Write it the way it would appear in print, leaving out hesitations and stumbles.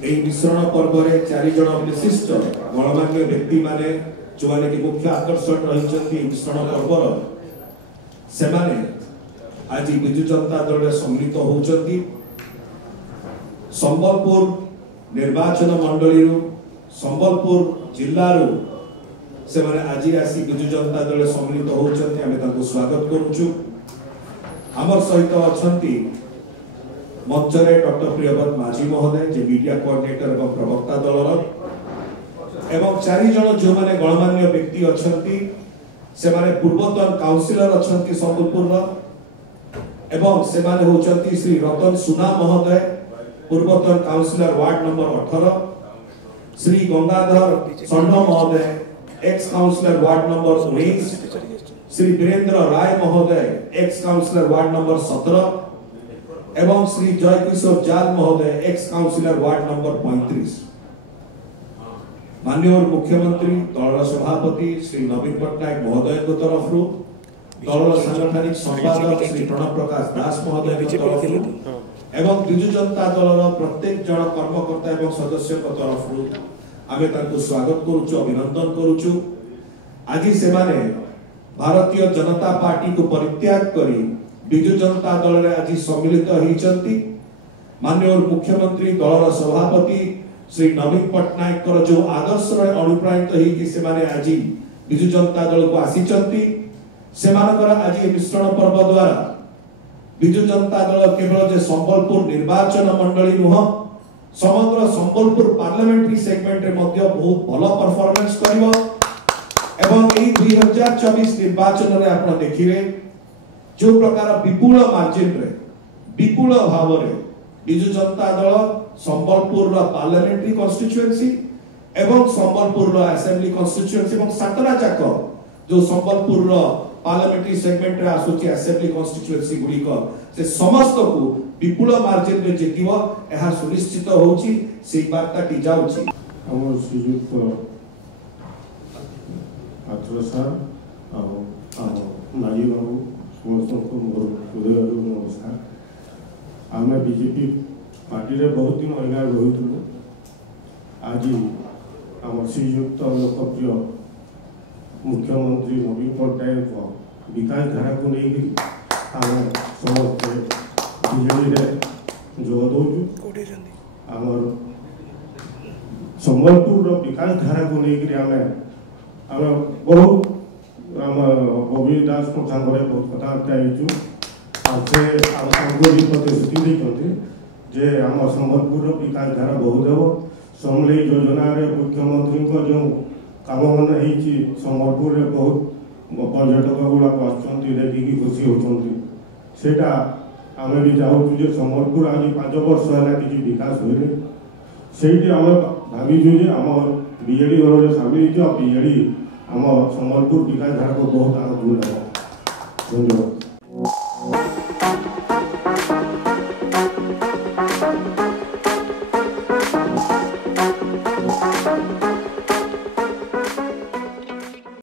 मिश्रण पर्व में 4 जन विशिष्ट गणमान्य व्यक्ति माने जो माने कि मुख्य आकर्षण रही मिश्रण पर्वर से आज विजु जनता दल में सम्मिलित होती संबलपुर निर्वाचन मंडली संबलपुर जिल्लारू से आज आसी विजु जनता दल सम्मिलित होती आम स्वागत करुचु। आमर सहित अच्छा मंच में डॉक्टर प्रियव्रत माझी महोदय जे मीडिया कोऑर्डिनेटर एवं प्रवक्ता दलर एवं 4 जन जो माने गणमान्य व्यक्ति अच्छा से माने पूर्वतन काउंसिलर अच्छा संबलपुर एवं से माने होचंती श्री रतन सुना महोदय पूर्वतन councillor ward number 18, Shri Gangadhar Shanda महोदय ex councillor ward number 19, Shri Virendra Rai महोदय एक्स काउंसिलर वार्ड नंबर 17 एवं श्री जय किशोर जाल महोदय एक्स काउंसिलर वार्ड नंबर 35। माननीय मुख्यमंत्री दल सभापति श्री नवीन पट्टनायक महोदय तरफ दल सांगठनिक संपादक श्री प्रणव प्रकाश दास महोदय तरफ एवं विजु जनता दल प्रत्येक जन कर्मकर्ता एवं सदस्य तरफ आमे तांको स्वागत करूछु, अभिनंदन करूछु। आज से माने भारतीय जनता पार्टी को परित्याग करी विजु जनता दल रे आज सम्मिलित होइचंती। माननीय मुख्यमंत्री दल सभापति श्री नवीन पट्टनायक कर जो आदर्श रे अनुप्राणित होई कि से माने आज विजु जनता दल को आसीचंती। से मानकर आज मिश्रण पर्व द्वारा विजु जनता दल केवल जे संबलपुर निर्वाचन मंडली नुह समग्र संबलपुर पार्लियामेंट्री सेगमेंट रे मध्य बहुत भलो परफॉर्मेंस करिवो एवं ए 2024 निर्वाचन रे आपण देखिबे जो प्रकार विपुल मार्जिन रे विपुल भाव रे विजु जनता दल संबलपुर रो पार्लियामेंट्री कॉन्स्टिट्यूएंसी एवं संबलपुर रो असेंबली कॉन्स्टिट्यूएंसी एवं सातरा जाक जो संबलपुर रो पार्लियामेंट्री सेगमेंट रे आसुची असेंबली कॉन्स्टिट्यूएंसी गुडी को से समस्त को विपुल मार्जिन रे जितिबो एहा सुनिश्चित होउची से वार्ता टी जाउची। हमर श्रीयुक्त आत्रसा नाजी बाबू समस्त को मोर हृदय नमस्कार। आम बीजेपी पार्टी रे बहुत दिन अलगा रही आज आम श्रीयुक्त लोकप्रिय मुख्यमंत्री नवीन पट्टनायक विकास धारा को लेकिन आम समस्त बीजेपी जोग दौचु आमर संबलपुर विकास धारा को लेकिन आम बहुत आम बबी दास को बहुत कथबार्ता भी प्रतिश्रुति देते जे आम संबलपुर विकास धारा बहुत हो समले योजना मुख्यमंत्री जो काम मान संबलपुर में बहुत पर्यटक गुड़ाक आखिकी खुशी होती सेटा आम भी चाहूँ जे संबलपुर आज 5 वर्ष है कि विकास हुए से आम भावीचु आम बीजेडी दल सामिल बीजेडी आम संबलपुर विकास धारा को बहुत आगे धन्यवाद।